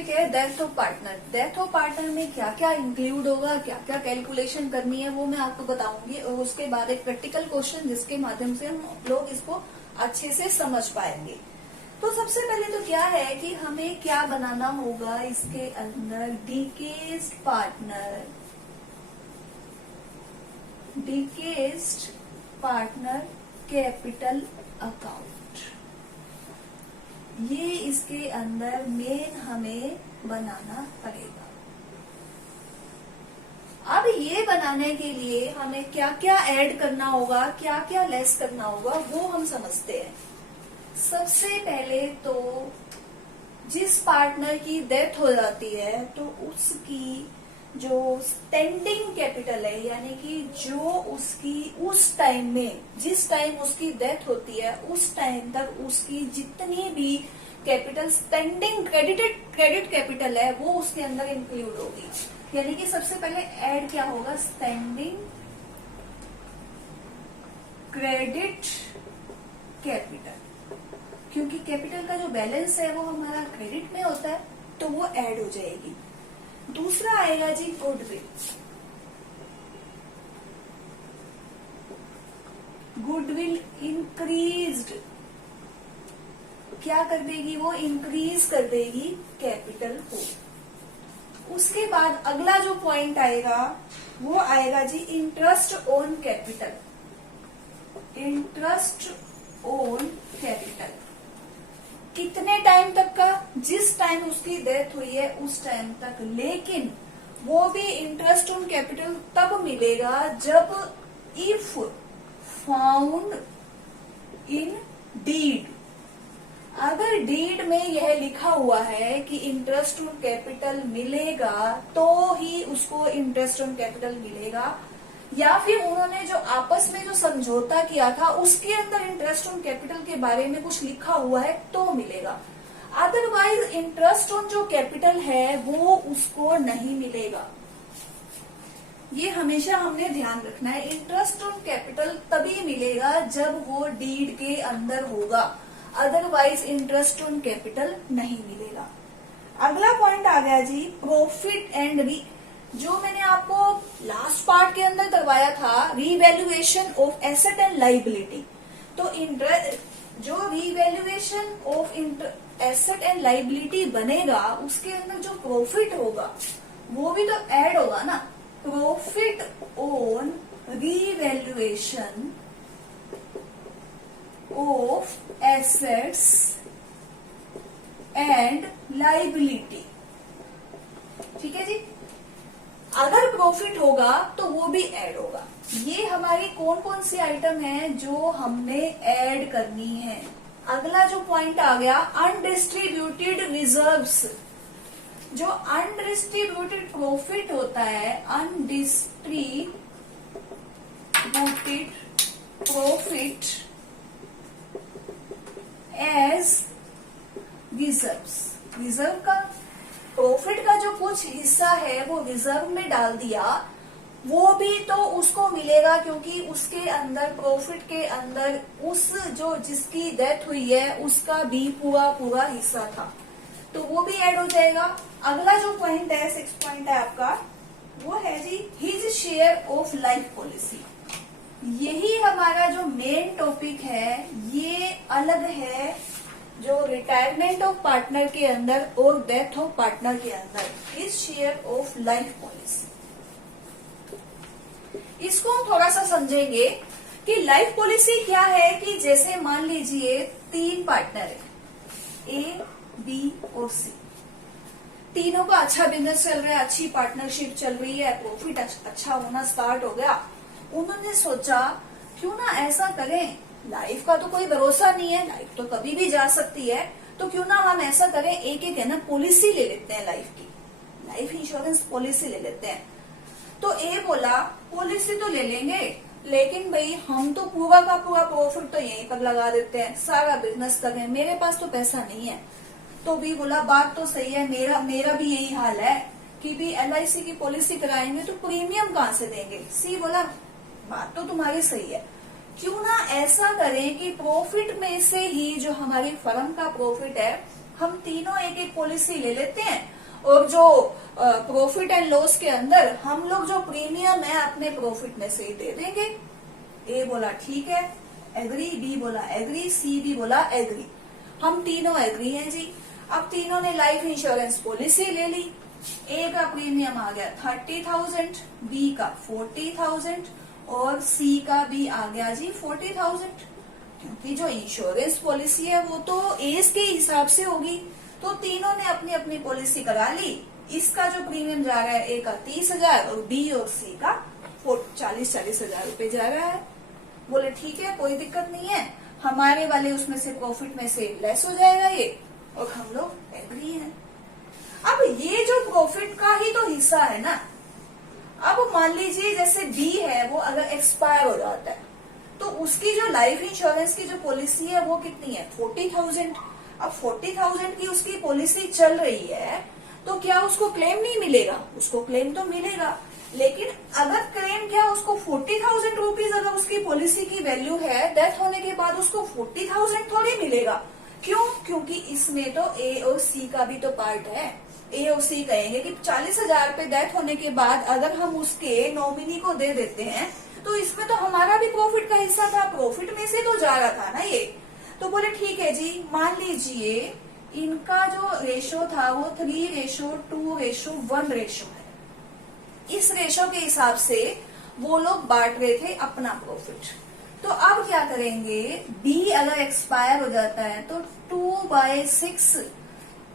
Topic है death of partner. Death of partner में क्या क्या इंक्लूड होगा, क्या क्या कैलकुलेशन करनी है, वो मैं आपको बताऊंगी। और उसके बाद एक प्रैक्टिकल क्वेश्चन जिसके माध्यम से हम लोग इसको अच्छे से समझ पाएंगे। तो सबसे पहले तो क्या है कि हमें क्या बनाना होगा इसके अंदर, डिकेस्ड पार्टनर, डिकेस्ड पार्टनर कैपिटल अकाउंट। ये इसके अंदर मेन हमें बनाना पड़ेगा। अब ये बनाने के लिए हमें क्या क्या ऐड करना होगा, क्या क्या लेस करना होगा, वो हम समझते हैं। सबसे पहले तो जिस पार्टनर की डेथ हो जाती है तो उसकी जो स्टैंडिंग कैपिटल है, यानी कि जो उसकी उस टाइम में, जिस टाइम उसकी डेथ होती है उस टाइम तक उसकी जितनी भी कैपिटल स्टैंडिंग क्रेडिट कैपिटल है वो उसके अंदर इंक्लूड होगी। यानी कि सबसे पहले ऐड क्या होगा, स्टैंडिंग क्रेडिट कैपिटल, क्योंकि कैपिटल का जो बैलेंस है वो हमारा क्रेडिट में होता है तो वो ऐड हो जाएगी। दूसरा आएगा जी गुडविल। गुडविल इंक्रीज्ड, क्या कर देगी वो, इंक्रीज कर देगी कैपिटल को। उसके बाद अगला जो पॉइंट आएगा वो आएगा जी interest on capital, interest on capital. कितने टाइम तक का, जिस टाइम उसकी डेथ हुई है उस टाइम तक, लेकिन वो भी इंटरेस्ट ऑन कैपिटल तब मिलेगा जब इफ फाउंड इन डीड। अगर डीड में यह लिखा हुआ है कि इंटरेस्ट ऑन कैपिटल मिलेगा तो ही उसको इंटरेस्ट ऑन कैपिटल मिलेगा, या फिर उन्होंने जो आपस में जो समझौता किया था उसके अंदर इंटरेस्ट ऑन कैपिटल के बारे में कुछ लिखा हुआ है तो मिलेगा। अदरवाइज इंटरेस्ट ऑन जो कैपिटल है वो उसको नहीं मिलेगा। ये हमेशा हमने ध्यान रखना है। इंटरेस्ट ऑन कैपिटल तभी मिलेगा जब वो डीड के अंदर होगा, अदरवाइज इंटरेस्ट ऑन कैपिटल नहीं मिलेगा। अगला पॉइंट आ गया जी प्रॉफिट एंड जो मैंने आपको लास्ट पार्ट के अंदर करवाया था, revaluation of asset and liability. तो जो revaluation of asset and liability बनेगा उसके अंदर जो प्रॉफिट होगा वो भी तो ऐड होगा ना। Profit on revaluation of assets and liability, ठीक है जी। अगर प्रॉफिट होगा तो वो भी ऐड होगा। ये हमारी कौन कौन सी आइटम है जो हमने ऐड करनी है। अगला जो पॉइंट आ गया अनडिस्ट्रीब्यूटेड रिजर्व्स। जो अनडिस्ट्रीब्यूटेड प्रॉफिट होता है, undistributed profit as reserves. Reserve का प्रॉफिट का जो कुछ हिस्सा है वो रिजर्व में डाल दिया, वो भी तो उसको मिलेगा क्योंकि उसके अंदर, प्रॉफिट के अंदर उस जो जिसकी डेथ हुई है उसका भी पूरा हिस्सा था तो वो भी ऐड हो जाएगा। अगला जो पॉइंट है, 6 पॉइंट है आपका, वो है जी his share of life policy. यही हमारा जो मेन टॉपिक है, ये अलग है जो रिटायरमेंट ऑफ पार्टनर के अंदर और डेथ ऑफ पार्टनर के अंदर, his share of life policy. इसको हम थोड़ा सा समझेंगे कि लाइफ पॉलिसी क्या है। कि जैसे मान लीजिए 3 पार्टनर है, ए, बी और सी। तीनों का अच्छा बिजनेस चल रहा है, अच्छी पार्टनरशिप चल रही है, प्रॉफिट अच्छा होना स्टार्ट हो गया। उन्होंने सोचा क्यों ना ऐसा करें, लाइफ का तो कोई भरोसा नहीं है, लाइफ तो कभी भी जा सकती है, तो क्यों ना हम ऐसा करें, एक है ना पॉलिसी ले लेते हैं लाइफ की, लाइफ इंश्योरेंस पॉलिसी ले लेते हैं। तो ए बोला पॉलिसी तो ले लेंगे, लेकिन भाई हम तो पूरा का पूरा प्रॉफिट तो यहीं पर लगा देते हैं, सारा बिजनेस करें, मेरे पास तो पैसा नहीं है। तो बी बोला बात तो सही है, मेरा भी यही हाल है कि भी LIC की पॉलिसी कराएंगे तो प्रीमियम कहाँ से देंगे। सी बोला बात तो तुम्हारी सही है, क्यों ना ऐसा करें कि प्रॉफिट में से ही, जो हमारी फर्म का प्रॉफिट है, हम तीनों एक एक पॉलिसी ले लेते हैं और जो प्रॉफिट एंड लॉस के अंदर हम लोग जो प्रीमियम है अपने प्रॉफिट में से ही दे देंगे। ए बोला ठीक है, एग्री, बी बोला एग्री, सी भी बोला एग्री। हम तीनों एग्री हैं जी। अब तीनों ने लाइफ इंश्योरेंस पॉलिसी ले ली। ए का प्रीमियम आ गया 30,000, बी का 40,000 और सी का भी आ गया जी 40,000। क्योंकि जो इंश्योरेंस पॉलिसी है वो तो एज के हिसाब से होगी, तो तीनों ने अपनी अपनी पॉलिसी करा ली। इसका जो प्रीमियम जा रहा है ए का 30,000 और बी और सी का 40,000 रुपए जा रहा है। बोले ठीक है, कोई दिक्कत नहीं है, हमारे वाले उसमें से प्रॉफिट में से लेस हो जाएगा ये, और हम लोग एग्री हैं। अब ये जो प्रॉफिट का ही तो हिस्सा है ना। अब मान लीजिए जैसे बी है वो अगर एक्सपायर हो जाता है तो उसकी जो लाइफ इंश्योरेंस की जो पॉलिसी है वो कितनी है 40,000। अब 40,000 की उसकी पॉलिसी चल रही है तो क्या उसको क्लेम नहीं मिलेगा? उसको क्लेम तो मिलेगा, लेकिन अगर क्लेम क्या उसको 40,000 रुपीज अगर उसकी पॉलिसी की वैल्यू है, डेथ होने के बाद उसको 40,000 थोड़ी मिलेगा। क्यों? क्योंकि इसमें तो ए और सी का भी तो पार्ट है। ए और सी कहेंगे कि 40,000 पे डेथ होने के बाद अगर हम उसके नॉमिनी को दे देते हैं तो इसमें तो हमारा भी प्रॉफिट का हिस्सा था, प्रॉफिट में से तो जा रहा था ना ये। तो बोले ठीक है जी, मान लीजिए इनका जो रेशो था वो 3:2:1 रेशो है। इस रेशो के हिसाब से वो लोग बांट रहे थे अपना प्रॉफिट। तो अब क्या करेंगे, बी अगर एक्सपायर हो जाता है तो 2/6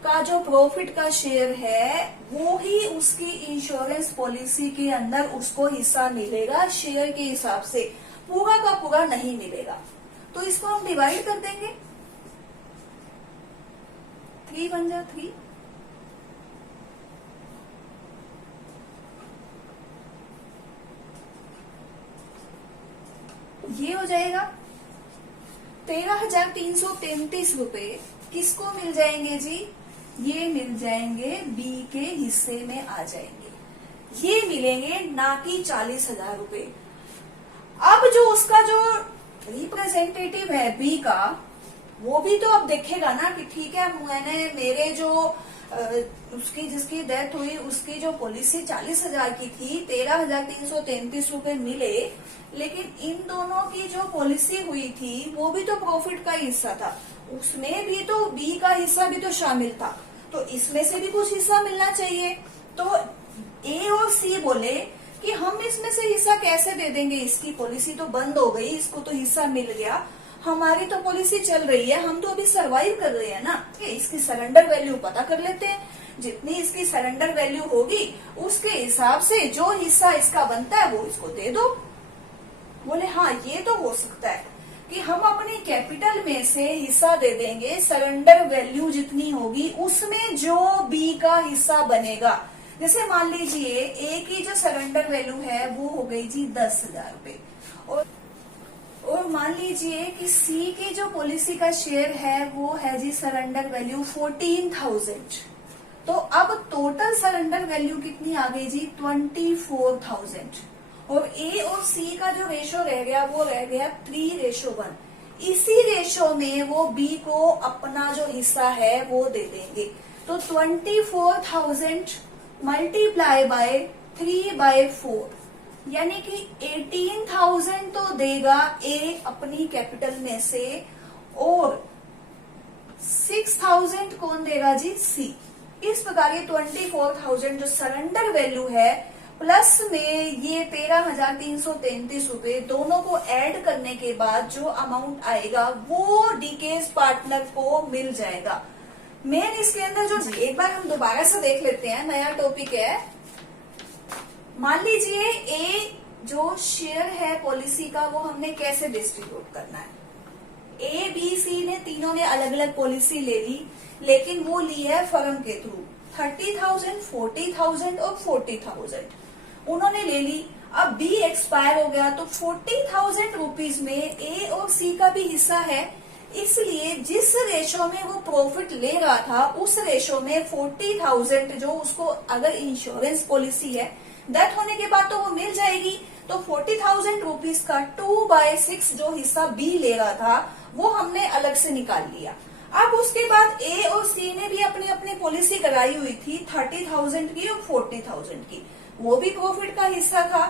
का जो प्रॉफिट का शेयर है वो ही उसकी इंश्योरेंस पॉलिसी के अंदर उसको हिस्सा मिलेगा शेयर के हिसाब से, पूरा का पूरा नहीं मिलेगा। तो इसको हम डिवाइड कर देंगे, 3 बन जा 3, ये हो जाएगा 13,333 रुपए किसको मिल जाएंगे जी? ये मिल जाएंगे बी के हिस्से में आ जाएंगे, ये मिलेंगे ना कि 40,000 रुपए। अब जो उसका जो रिप्रेजेंटेटिव है बी का, वो भी तो अब देखेगा ना कि ठीक है मैंने मेरे जो उसकी जिसकी डेथ हुई उसकी जो पॉलिसी 40,000 की थी, 13,333 रुपए मिले, लेकिन इन दोनों की जो पॉलिसी हुई थी वो भी तो प्रॉफिट का हिस्सा था, उसमें भी तो बी का हिस्सा भी तो शामिल था, तो इसमें से भी कुछ हिस्सा मिलना चाहिए। तो ए और सी बोले कि हम इसमें से हिस्सा कैसे दे देंगे, इसकी पॉलिसी तो बंद हो गई, इसको तो हिस्सा मिल गया, हमारी तो पॉलिसी चल रही है, हम तो अभी सरवाइव कर रहे हैं ना। इसकी सरेंडर वैल्यू पता कर लेते हैं, जितनी इसकी सरेंडर वैल्यू होगी उसके हिसाब से जो हिस्सा इसका बनता है वो इसको दे दो। बोले हाँ ये तो हो सकता है कि हम अपनी कैपिटल में से हिस्सा दे देंगे, सरेंडर वैल्यू जितनी होगी उसमें जो बी का हिस्सा बनेगा। जैसे मान लीजिए ए की जो सरेंडर वैल्यू है वो हो गई जी 10,000 रुपए, और मान लीजिए कि सी की जो पॉलिसी का शेयर है वो है जी सरेंडर वैल्यू 14,000। तो अब टोटल सरेंडर वैल्यू कितनी आ गई जी 24,000, और ए और सी का जो रेशो रह गया वो रह गया 3:1। इसी रेशो में वो बी को अपना जो हिस्सा है वो दे देंगे। तो 24,000 मल्टीप्लाई बाय 3/4 यानी कि 18,000 तो देगा ए अपनी कैपिटल में से, और 6,000 कौन देगा जी सी। इस प्रकार ये 24,000 जो सरेंडर वैल्यू है प्लस में ये 13,333 रुपए दोनों को ऐड करने के बाद जो अमाउंट आएगा वो डीकेज पार्टनर को मिल जाएगा। मेन इसके अंदर जो एक बार हम दोबारा से देख लेते हैं, नया टॉपिक है। मान लीजिए ए जो शेयर है पॉलिसी का वो हमने कैसे डिस्ट्रीब्यूट करना है। ए बी सी ने तीनों ने अलग अलग पॉलिसी ले ली, लेकिन वो ली है फर्म के थ्रू 30,000, 40,000 और 40,000 उन्होंने ले ली। अब बी एक्सपायर हो गया तो 40,000 रुपीज में ए और सी का भी हिस्सा है, इसलिए जिस रेशो में वो प्रॉफिट ले रहा था उस रेशो में 40,000 जो उसको अगर इंश्योरेंस पॉलिसी है डेथ होने के बाद तो वो मिल जाएगी। तो 40,000 रुपीज का 2/6 जो हिस्सा बी ले रहा था वो हमने अलग से निकाल लिया। अब उसके बाद ए और सी ने भी अपनी अपनी पॉलिसी कराई हुई थी 30,000 की और 40,000 की, वो भी प्रॉफिट का हिस्सा था।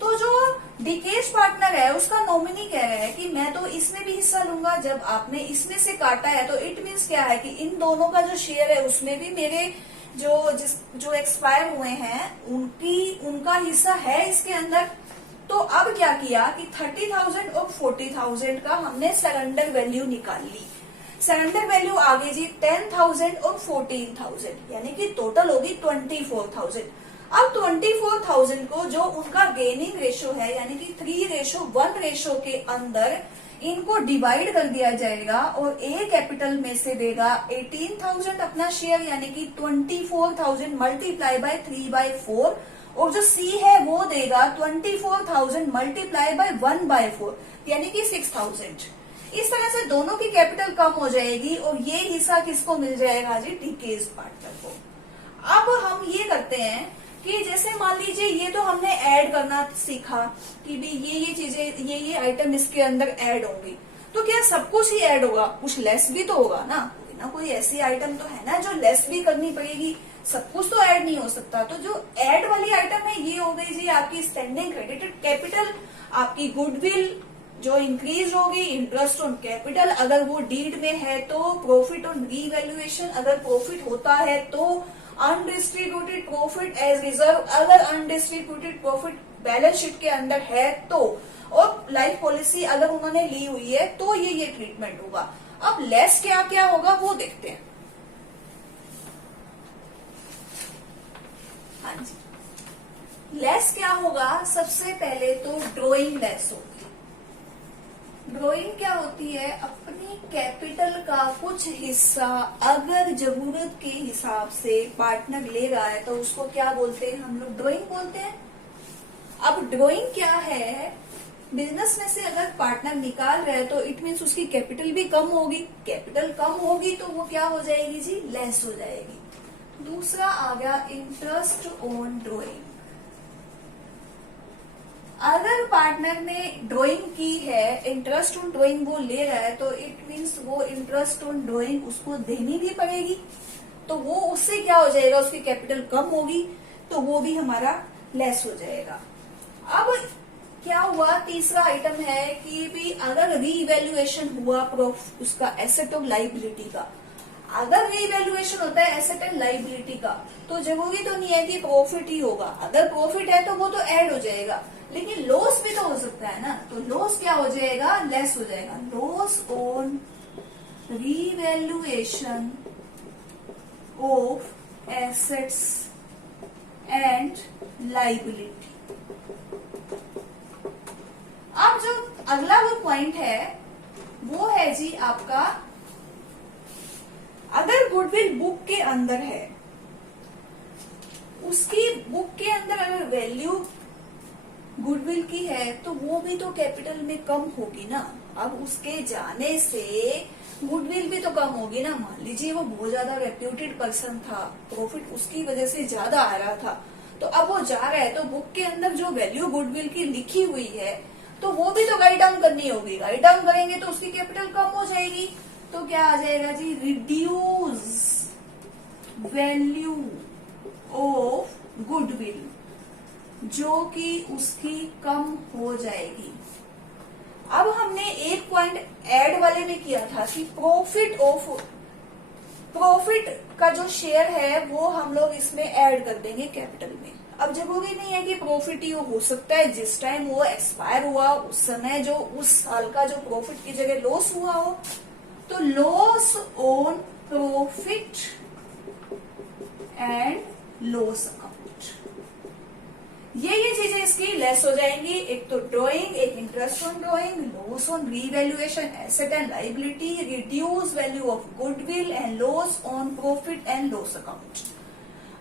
तो जो डीकेज पार्टनर है उसका नॉमिनी कह रहा है कि मैं तो इसमें भी हिस्सा लूंगा, जब आपने इसमें से काटा है तो इट मीन्स क्या है कि इन दोनों का जो शेयर है उसमें भी मेरे जो एक्सपायर हुए हैं उनका हिस्सा है इसके अंदर। तो अब क्या किया कि 30,000 और 40,000 का हमने सरेंडर वैल्यू निकाल ली। सरेंडर वैल्यू आ गई जी 10,000 और 14,000, यानी कि टोटल होगी 24,000। अब 24,000 को जो उनका गेनिंग रेशो है यानी कि 3:1 रेशो के अंदर इनको डिवाइड कर दिया जाएगा और ए कैपिटल में से देगा 18,000 अपना शेयर यानी कि 24,000 मल्टीप्लाई बाय 3/4, और जो सी है वो देगा 24,000 मल्टीप्लाई बाय 1/4 यानी कि 6,000। इस तरह से दोनों की कैपिटल कम हो जाएगी और ये हिस्सा किसको मिल जाएगा जी, डीकेज पार्टनर को। अब हम ये करते हैं कि जैसे मान लीजिए ये तो हमने ऐड करना सीखा कि भी ये चीजें ये आइटम इसके अंदर ऐड होंगी, तो क्या सब कुछ ही ऐड होगा, कुछ लेस भी तो होगा ना, कोई ऐसी आइटम तो है ना जो लेस भी करनी पड़ेगी, सब कुछ तो ऐड नहीं हो सकता। तो जो ऐड वाली आइटम है ये हो गई जी आपकी स्टैंडिंग क्रेडिटेड कैपिटल, आपकी गुडविल जो इंक्रीज होगी, इंटरेस्ट ऑन कैपिटल अगर वो डीड में है तो, प्रॉफिट ऑन रीवैल्यूएशन अगर प्रॉफिट होता है तो, अनडिस्ट्रीब्यूटेड प्रॉफिट एज रिजर्व अगर अनडिस्ट्रीब्यूटेड प्रॉफिट बैलेंस शीट के अंदर है तो, और लाइफ पॉलिसी अगर उन्होंने ली हुई है तो ये ट्रीटमेंट होगा। अब लेस क्या क्या होगा वो देखते हैं। हाँ जी, लेस क्या होगा, सबसे पहले तो ड्रॉइंग लेस होगी। ड्रॉइंग क्या होती है, अपनी कैपिटल का कुछ हिस्सा अगर जरूरत के हिसाब से पार्टनर ले रहा है तो उसको क्या बोलते हैं हम लोग, ड्रॉइंग बोलते हैं। अब ड्रॉइंग क्या है, बिजनेस में से अगर पार्टनर निकाल रहा है तो इट मीन्स उसकी कैपिटल भी कम होगी, कैपिटल कम होगी तो वो क्या हो जाएगी जी, लेस हो जाएगी। दूसरा आ गया इंटरेस्ट ऑन ड्रॉइंग। अगर पार्टनर ने ड्राइंग की है, इंटरेस्ट ऑन ड्राइंग वो ले रहा है तो इट मीन्स वो इंटरेस्ट ऑन ड्राइंग उसको देनी भी पड़ेगी, तो वो उससे क्या हो जाएगा, उसकी कैपिटल कम होगी तो वो भी हमारा लेस हो जाएगा। अब क्या हुआ, तीसरा आइटम है कि भी अगर रीवैल्यूएशन हुआ उसका एसेट और लाइबिलिटी का, अगर रीवैल्यूएशन होता है एसेट एंड लाइबिलिटी का तो जरूरी तो नहीं है कि प्रॉफिट ही होगा, अगर प्रॉफिट है तो वो तो ऐड हो जाएगा, लेकिन लॉस भी तो हो सकता है ना, तो लॉस क्या हो जाएगा, लेस हो जाएगा। Loss on revaluation of assets and liability. अब जो अगला वो पॉइंट है वो है जी आपका, अगर गुडविल बुक के अंदर है, उसकी बुक के अंदर अगर वैल्यू गुडविल की है तो वो भी तो कैपिटल में कम होगी ना। अब उसके जाने से गुडविल भी तो कम होगी ना। मान लीजिए वो बहुत ज्यादा रेप्यूटेड पर्सन था, प्रॉफिट उसकी वजह से ज्यादा आ रहा था, तो अब वो जा रहा है तो बुक के अंदर जो वैल्यू गुडविल की लिखी हुई है तो वो भी तो राइट डाउन करनी होगी, राइट डाउन करेंगे तो उसकी कैपिटल कम हो जाएगी, तो क्या आ जाएगा जी, रिड्यूस वैल्यू ऑफ गुडविल, जो कि उसकी कम हो जाएगी। अब हमने एक पॉइंट ऐड वाले में किया था कि प्रॉफिट का जो शेयर है वो हम लोग इसमें ऐड कर देंगे कैपिटल में। अब जरूरी नहीं है कि प्रॉफिट ही हो सकता है जिस टाइम वो एक्सपायर हुआ उस समय जो उस साल का जो प्रॉफिट की जगह लॉस हुआ हो, तो loss on profit and loss account, ये चीजें इसकी लेस हो जाएंगी। एक तो ड्रॉइंग, एक interest on drawing, loss on revaluation asset and liability, reduce value of goodwill and loss on profit and loss account.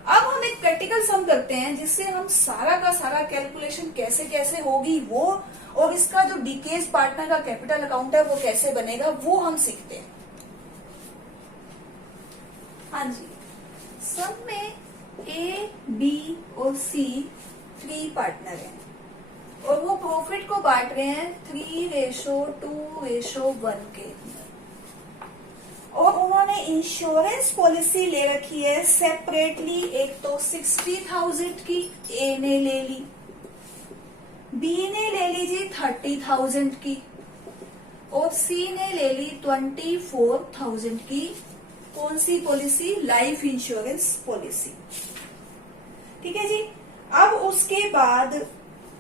अब हम एक प्रैक्टिकल सम करते हैं जिससे हम सारा का सारा कैलकुलेशन कैसे कैसे होगी वो, और इसका जो डीकेज पार्टनर का कैपिटल अकाउंट है वो कैसे बनेगा वो हम सीखते हैं। हाँ जी, सम में ए, बी और सी 3 पार्टनर हैं और वो प्रॉफिट को बांट रहे हैं 3:2:1 के अंदर, और उन्होंने इंश्योरेंस पॉलिसी ले रखी है सेपरेटली, एक तो 60,000 की ए ने ले ली, बी ने ले ली जी 30,000 की, और सी ने ले ली 24,000 की। कौन सी पॉलिसी? Life insurance policy. ठीक है जी। अब उसके बाद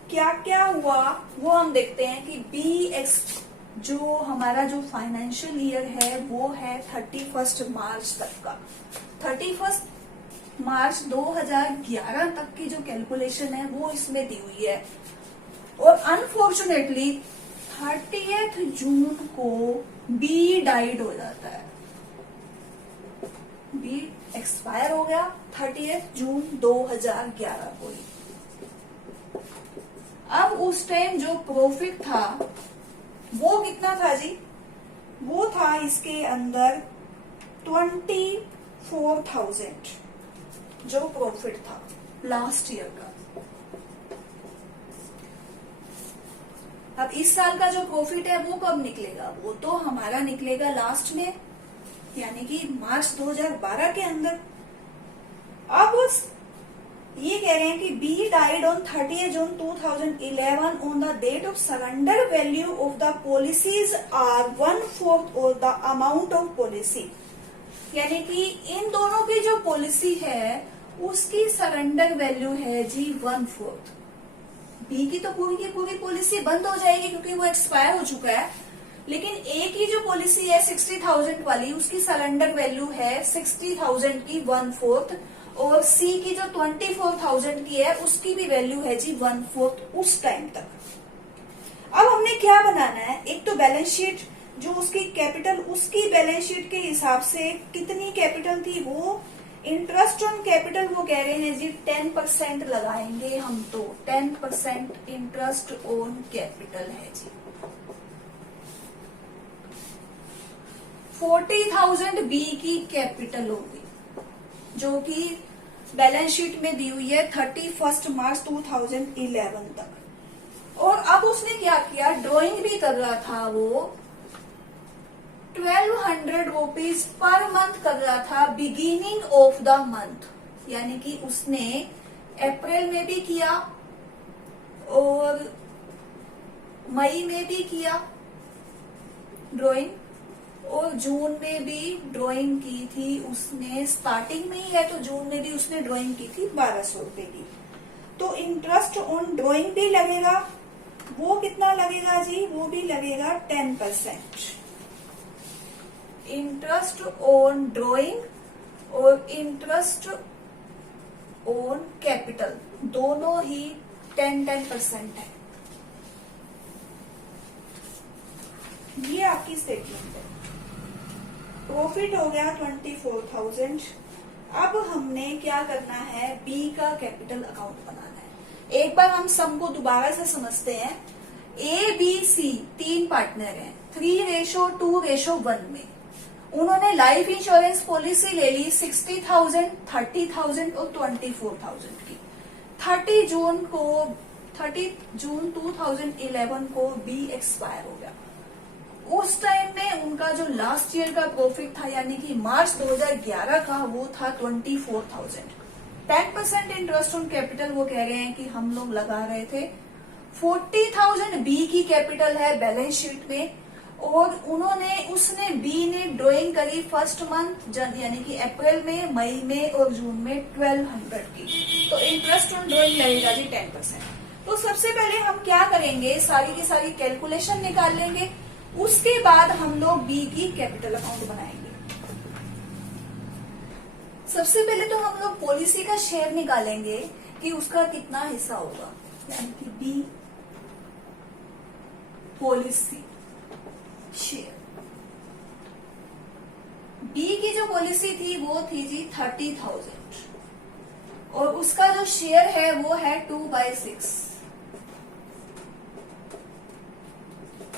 क्या क्या हुआ वो हम देखते हैं कि जो हमारा जो फाइनेंशियल ईयर है वो है 31 मार्च तक का। 31 मार्च 2011 तक की जो कैलकुलेशन है वो इसमें दी हुई है, और अनफॉर्चुनेटली 30 जून को बी डाइड हो जाता है, बी एक्सपायर हो गया 30 जून 2011 को ही। अब उस टाइम जो प्रॉफिट था वो कितना था जी? वो था इसके अंदर 24,000 जो प्रॉफिट था लास्ट ईयर का। अब इस साल का जो प्रॉफिट है वो कब निकलेगा? वो तो हमारा निकलेगा लास्ट में, यानी कि मार्च 2012 के अंदर। अब ये कह रहे हैं कि B died on 30 June 2011 on the date of surrender value of the policies are 1/4 और द अमाउंट ऑफ पॉलिसी, यानी कि इन दोनों की जो पॉलिसी है उसकी सरेंडर वैल्यू है जी 1/4। बी की तो पूरी की पूरी पॉलिसी बंद हो जाएगी क्योंकि वो एक्सपायर हो चुका है, लेकिन ए की जो पॉलिसी है 60,000 वाली उसकी सरेंडर वैल्यू है 60,000 की 1/4, और सी की जो 24,000 की है उसकी भी वैल्यू है जी 1/4 उस टाइम तक। अब हमने क्या बनाना है? एक तो बैलेंस शीट, जो उसकी कैपिटल, उसकी बैलेंस शीट के हिसाब से कितनी कैपिटल थी वो इंटरेस्ट ऑन कैपिटल वो कह रहे हैं जी 10% लगाएंगे हम, तो 10% इंटरेस्ट ऑन कैपिटल है जी। 40,000 बी की कैपिटल होगी जो कि बैलेंस शीट में दी हुई है 31 मार्च 2011 तक। और अब उसने क्या किया? ड्राइंग भी कर रहा था वो 1200 रुपीज पर मंथ कर रहा था बिगिनिंग ऑफ द मंथ, यानी कि उसने अप्रैल में भी किया और मई में भी किया ड्राइंग, और जून में भी ड्राइंग की थी उसने। स्टार्टिंग में ही है तो जून में भी उसने ड्राइंग की थी 1200 रुपए की। तो इंटरेस्ट ऑन ड्राइंग भी लगेगा, वो कितना लगेगा जी? वो भी लगेगा 10%। इंटरेस्ट ऑन ड्राइंग और इंटरेस्ट ऑन कैपिटल दोनों ही 10% है। ये आपकी स्टेटमेंट है। प्रॉफिट हो गया 24,000। अब हमने क्या करना है? बी का कैपिटल अकाउंट बनाना है। एक बार हम सम को दोबारा से समझते हैं। ए बी सी 3 पार्टनर हैं, 3:2:1 में। उन्होंने लाइफ इंश्योरेंस पॉलिसी ले ली 60,000, 30,000 और 24,000 की। 30 जून 2011 को बी एक्सपायर हो गया। उस टाइम में उनका जो लास्ट ईयर का प्रॉफिट था यानी कि मार्च 2011 का, वो था 24,000। 10% इंटरेस्ट ऑन कैपिटल वो कह रहे हैं कि हम लोग लगा रहे थे। 40,000 बी की कैपिटल है बैलेंस शीट में, और उसने बी ने ड्राइंग करी फर्स्ट मंथ यानी कि अप्रैल में, मई में और जून में 1200 की। तो इंटरेस्ट ऑन ड्राइंग लगेगा जी 10%। तो सबसे पहले हम क्या करेंगे? सारी की सारी कैलकुलेशन निकाल लेंगे, उसके बाद हम लोग बी की कैपिटल अकाउंट बनाएंगे। सबसे पहले तो हम लोग पॉलिसी का शेयर निकालेंगे कि उसका कितना हिस्सा होगा, यानी कि बी पॉलिसी शेयर। बी की जो पॉलिसी थी वो थी जी 30,000, और उसका जो शेयर है वो है 2/6,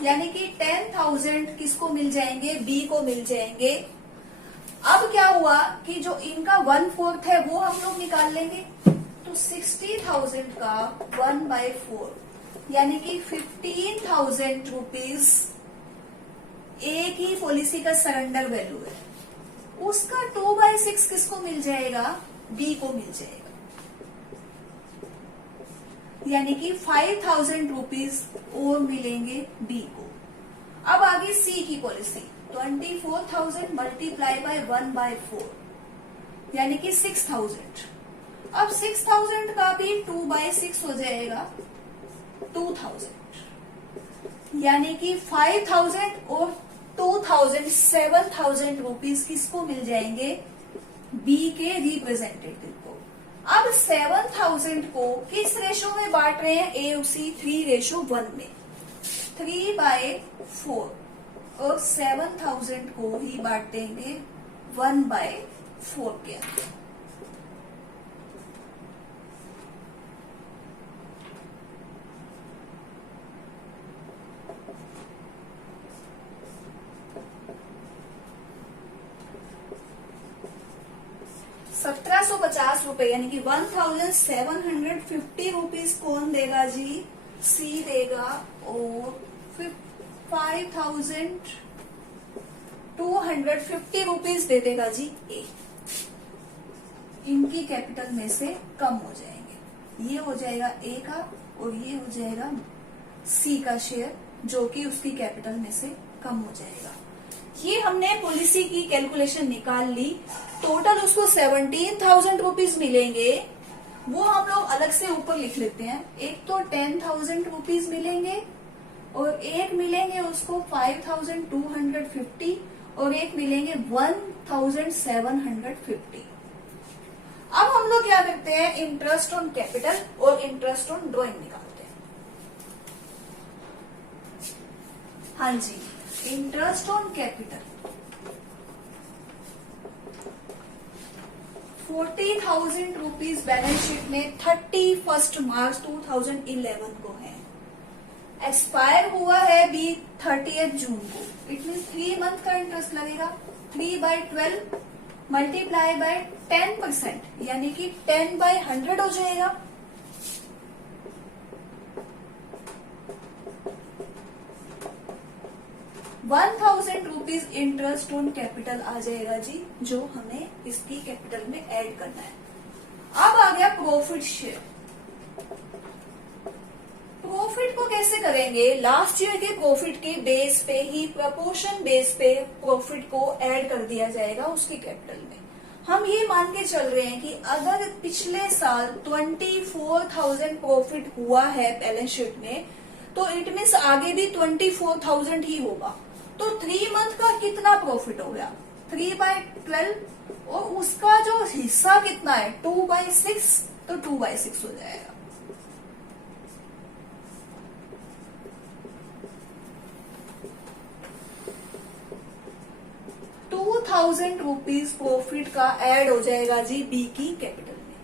यानी कि 10,000 किसको मिल जाएंगे? बी को मिल जाएंगे। अब क्या हुआ कि जो इनका 1/4 है वो हम लोग निकाल लेंगे, तो 60,000 का 1/4 यानी कि 15,000 रुपीज ए की पॉलिसी का सरेंडर वैल्यू है। उसका 2/6 किसको मिल जाएगा? बी को मिल जाएगा। यानी कि 5,000 रुपीज और मिलेंगे बी को। अब आगे सी की पॉलिसी, 24,000 मल्टीप्लाई बाय 1/4 यानी कि 6,000। अब 6,000 का भी 2/6 हो जाएगा 2,000, यानी कि 5,000 और 2,000 7,000 रुपीज किसको मिल जाएंगे? बी के रिप्रेजेंटेटिव को। अब 7,000 को किस रेशो में बांट रहे हैं? AOC 3:1 में, 3/4 और 7,000 को ही बांट देंगे 1/4 के अंदर। ₹1,750 यानी कि 1,750 रुपीज कौन देगा जी? सी देगा। और 5,250 रुपीज दे देगा जी ए। इनकी कैपिटल में से कम हो जाएंगे। ये हो जाएगा ए का और ये हो जाएगा सी का शेयर, जो कि उसकी कैपिटल में से कम हो जाएगा। ये हमने पॉलिसी की कैलकुलेशन निकाल ली। टोटल उसको 17,000 रुपीज मिलेंगे, वो हम लोग अलग से ऊपर लिख लेते हैं। एक तो 10,000 रुपीज मिलेंगे और एक मिलेंगे उसको 5,250 और एक मिलेंगे 1,750। अब हम लोग क्या करते हैं? इंटरेस्ट ऑन कैपिटल और इंटरेस्ट ऑन ड्रॉइंग निकालते हैं। हाँ जी, interest on capital 40,000 rupees balance sheet में 31 मार्च 2011 को है। एक्सपायर हुआ है भी 30 जून को। इट मीन 3 मंथ का इंटरेस्ट लगेगा। 3/12 मल्टीप्लाई बाय 10%, यानी कि 10/100 हो जाएगा। ₹1,000 इंटरेस्ट ऑन कैपिटल आ जाएगा जी, जो हमें इसकी कैपिटल में ऐड करना है। अब आ गया प्रॉफिट शेयर। प्रॉफिट को कैसे करेंगे? लास्ट ईयर के प्रॉफिट के बेस पे ही, प्रपोर्शन बेस पे प्रॉफिट को ऐड कर दिया जाएगा उसकी कैपिटल में। हम ये मान के चल रहे हैं कि अगर पिछले साल 24,000 प्रॉफिट हुआ है बैलेंस शीट में, तो इट मीन्स आगे भी 24,000 ही होगा। तो 3 मंथ का कितना प्रॉफिट हो गया? 3/12 और उसका जो हिस्सा कितना है? 2/6, तो 2/6 हो जाएगा। ₹2,000 प्रॉफिट का ऐड हो जाएगा जी बी की कैपिटल में।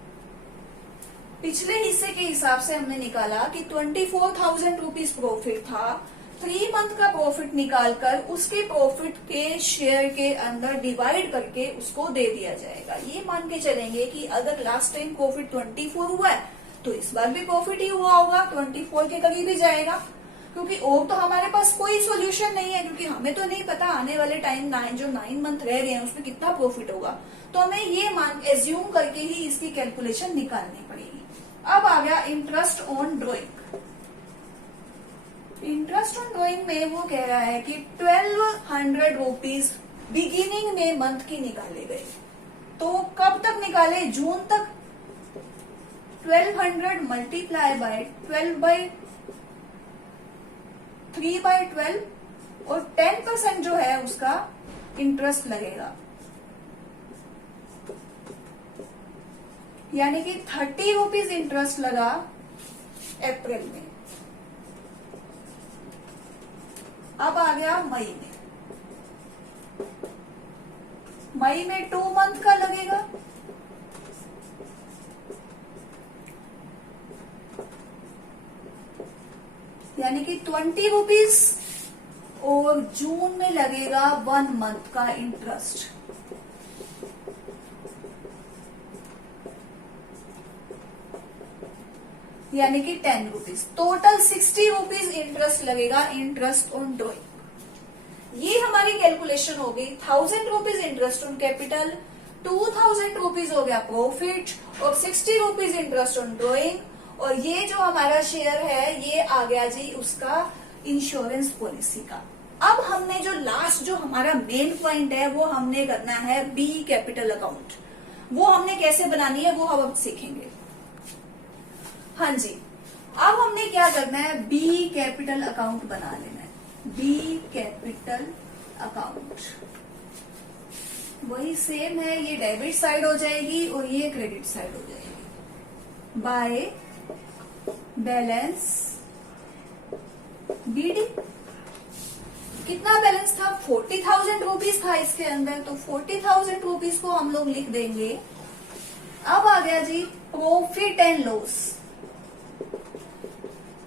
पिछले हिस्से के हिसाब से हमने निकाला कि 24,000 रुपीज प्रॉफिट था। 3 मंथ का प्रॉफिट निकालकर उसके प्रॉफिट के शेयर के अंदर डिवाइड करके उसको दे दिया जाएगा। ये मान के चलेंगे कि अगर लास्ट टाइम प्रॉफिट 24 हुआ है, तो इस बार भी प्रॉफिट ही हुआ होगा, 24 के करीब ही जाएगा। क्योंकि और तो हमारे पास कोई सॉल्यूशन नहीं है, क्योंकि हमें तो नहीं पता आने वाले टाइम 9 मंथ रह गए हैं उसमें कितना प्रॉफिट होगा। तो हमें ये मान एज्यूम करके ही इसकी कैलकुलेशन निकालनी पड़ेगी। अब आ गया interest on drawing. Interest on drawing में वो कह रहा है कि 1,200 रुपीज बिगिनिंग में मंथ की निकाले गए। तो कब तक निकाले? जून तक। 1,200 मल्टीप्लाई बाय 3/12 और 10% जो है उसका इंटरेस्ट लगेगा, यानी कि 30 रुपीज इंटरेस्ट लगा अप्रैल में। अब आ गया मई में। मई में 2 मंथ का लगेगा, यानी कि 20 रुपीज और जून में लगेगा 1 मंथ का इंटरेस्ट। यानी कि 10 रुपीज। टोटल 60 रुपीज इंटरेस्ट लगेगा इंटरेस्ट ऑन ड्रॉइंग। ये हमारी कैलकुलेशन होगी 1000 rupees interest on capital, 2000 rupees हो गया प्रॉफिट और 60 रुपीज इंटरेस्ट ऑन ड्रॉइंग, और ये जो हमारा शेयर है ये आ गया जी उसका इंश्योरेंस पॉलिसी का। अब हमने जो लास्ट जो हमारा मेन पॉइंट है वो हमने करना है बी कैपिटल अकाउंट। वो हमने कैसे बनानी है वो हम अब सीखेंगे। हाँ जी, अब हमने क्या करना है, बी कैपिटल अकाउंट बना लेना है। बी कैपिटल अकाउंट वही सेम है, ये डेबिट साइड हो जाएगी और ये क्रेडिट साइड हो जाएगी। बाय बैलेंस बीडी, कितना बैलेंस था, 40,000 रुपीज था इसके अंदर, तो 40,000 रुपीज को हम लोग लिख देंगे। अब आ गया जी profit and loss.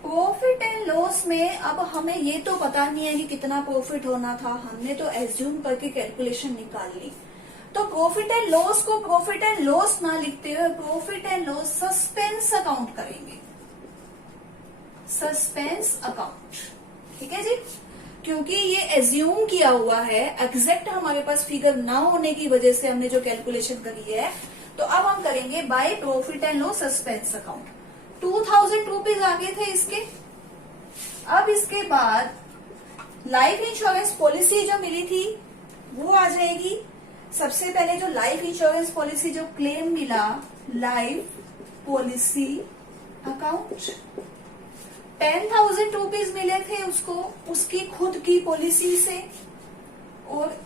Profit and loss में अब हमें ये तो पता नहीं है कि कितना प्रॉफिट होना था, हमने तो एज्यूम करके कैलकुलेशन निकाल ली। तो प्रॉफिट एंड लॉस को प्रॉफिट एंड लॉस ना लिखते हुए profit and loss suspense account करेंगे। सस्पेंस अकाउंट, ठीक है जी, क्योंकि ये एज्यूम किया हुआ है, एग्जैक्ट हमारे पास फिगर ना होने की वजह से हमने जो कैलकुलेशन करी है। तो अब हम करेंगे by profit and loss suspense account. 2000 rupees आगे थे इसके। अब इसके बाद लाइफ इंश्योरेंस पॉलिसी जो मिली थी वो आ जाएगी। सबसे पहले जो लाइफ इंश्योरेंस पॉलिसी जो क्लेम मिला, लाइफ पॉलिसी अकाउंट, 10,000 रुपीज मिले थे उसको उसकी खुद की पॉलिसी से, और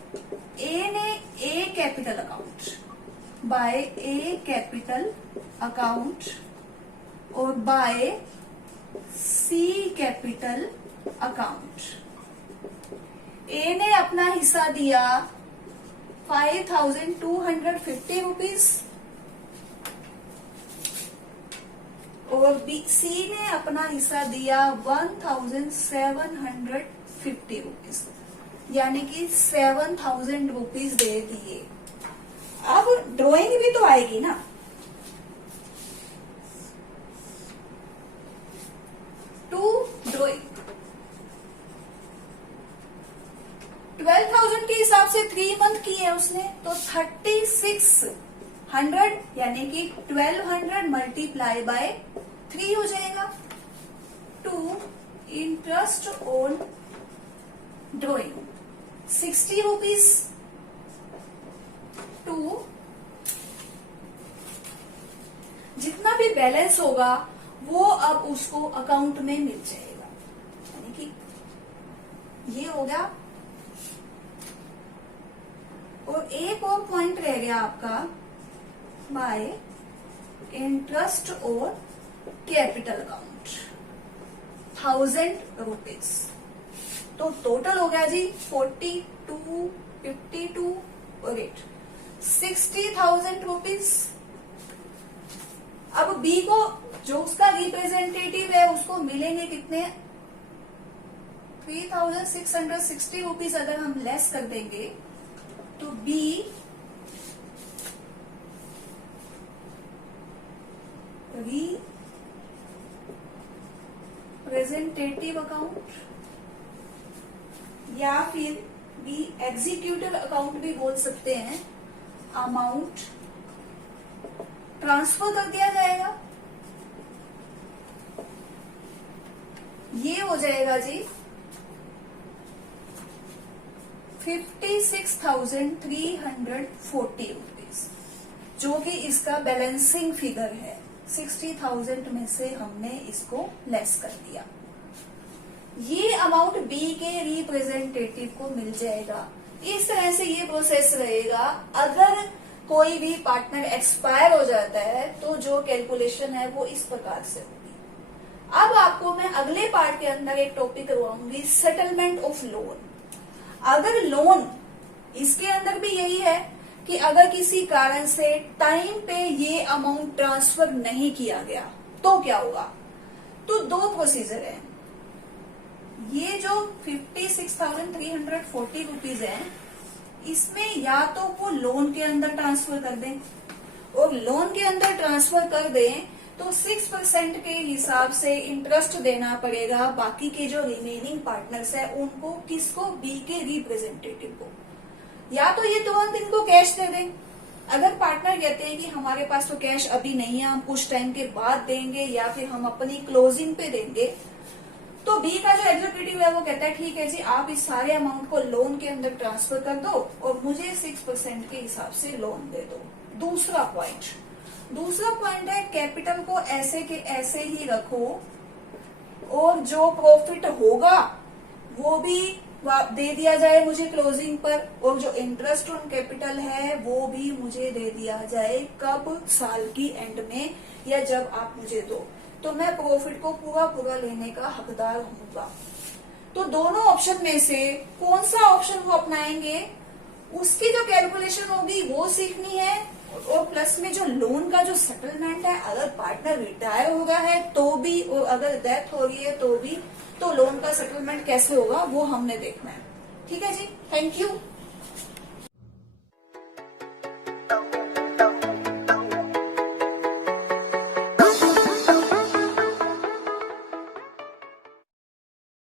ए ने ए कैपिटल अकाउंट, बाय ए कैपिटल अकाउंट और बाय सी कैपिटल अकाउंट। ए ने अपना हिस्सा दिया 5,250 रुपीज और सी ने अपना हिस्सा दिया 1,750 रुपीज, यानी कि 7,000 रुपीज दे दिए। अब ड्राइंग भी तो आएगी ना, टू ड्राइंग 12,000 के हिसाब से 3 मंथ की है उसने, तो 3,600 यानी कि 1,200 मल्टीप्लाई बाय 3 हो जाएगा। To interest on drawing 60 rupees, to जितना भी बैलेंस होगा वो अब उसको अकाउंट में मिल जाएगा, यानी कि ये हो गया। और एक और पॉइंट रह गया आपका बाय इंटरेस्ट और कैपिटल अकाउंट 1,000 रुपीज, तो टोटल हो गया जी 42, 52 और 8 60,000 रुपीज। अब बी को जो उसका रिप्रेजेंटेटिव है उसको मिलेंगे कितने, 3,660 रुपीज अगर हम लेस कर देंगे तो बी रिप्रेजेंटेटिव अकाउंट या फिर बी एग्जीक्यूटिव अकाउंट भी बोल सकते हैं, अमाउंट ट्रांसफर कर दिया जाएगा। ये हो जाएगा जी 56,340 रुपीज, जो कि इसका बैलेंसिंग फिगर है। 60,000 में से हमने इसको लेस कर दिया। ये अमाउंट बी के रिप्रेजेंटेटिव को मिल जाएगा। इस तरह से ये प्रोसेस रहेगा। अगर कोई भी पार्टनर एक्सपायर हो जाता है तो जो कैलकुलेशन है वो इस प्रकार से होगी। अब आपको मैं अगले पार्ट के अंदर एक टॉपिक करवाऊंगी, सेटलमेंट ऑफ लोन। अगर लोन, इसके अंदर भी यही है कि अगर किसी कारण से टाइम पे ये अमाउंट ट्रांसफर नहीं किया गया तो क्या होगा। तो दो प्रोसीजर है। ये जो 56,340 रुपीज है, इसमें या तो वो लोन के अंदर ट्रांसफर कर दें, और लोन के अंदर ट्रांसफर कर दें तो 6% के हिसाब से इंटरेस्ट देना पड़ेगा बाकी के जो रिमेनिंग पार्टनर्स है उनको। किसको? बी के रिप्रेजेंटेटिव को। या तो ये तुरंत इनको कैश दे दें, अगर पार्टनर कहते हैं कि हमारे पास तो कैश अभी नहीं है, हम कुछ टाइम के बाद देंगे या फिर हम अपनी क्लोजिंग पे देंगे, तो बी का जो एग्जीक्यूटिव है वो कहता है ठीक है जी, आप इस सारे अमाउंट को लोन के अंदर ट्रांसफर कर दो और मुझे 6% के हिसाब से लोन दे दो। दूसरा पॉइंट है कैपिटल को ऐसे के ऐसे ही रखो और जो प्रॉफिट होगा वो भी दे दिया जाए मुझे क्लोजिंग पर, और जो इंटरेस्ट ऑन कैपिटल है वो भी मुझे दे दिया जाए। कब? साल की एंड में या जब आप मुझे दो, तो मैं प्रॉफिट को पूरा लेने का हकदार होऊंगा। तो दोनों ऑप्शन में से कौन सा ऑप्शन वो अपनाएंगे उसकी जो कैलकुलेशन होगी वो सीखनी है। और प्लस में जो लोन का जो सेटलमेंट है, अगर पार्टनर रिटायर हो गया है तो भी और अगर डेथ हो रही है तो भी, तो लोन का सेटलमेंट कैसे होगा वो हमने देखना है। ठीक है जी, थैंक यू।